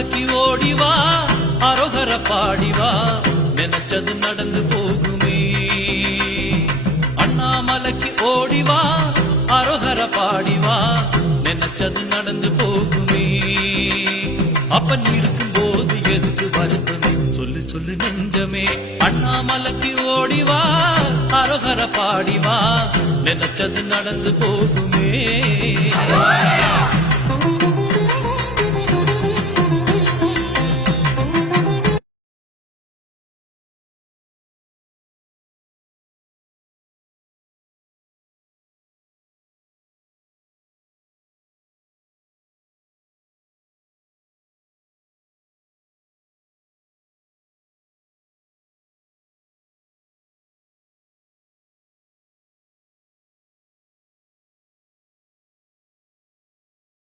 அண்ணாமலைக்கு ஓடிவா அரோகர பாடிவா நினைச்சது நடந்து போகுமே. அண்ணாமலைக்கு ஓடிவா அரோகர பாடிவா நினைச்சது நடந்து போகுமே. அப்பன் இருக்கும் போது எதுக்கு வருத்தமே? சொல்லு சொல்லு நெஞ்சமே. அண்ணாமலைக்கு ஓடிவா அரோகர பாடிவா நினைச்சது நடந்து போகுமே.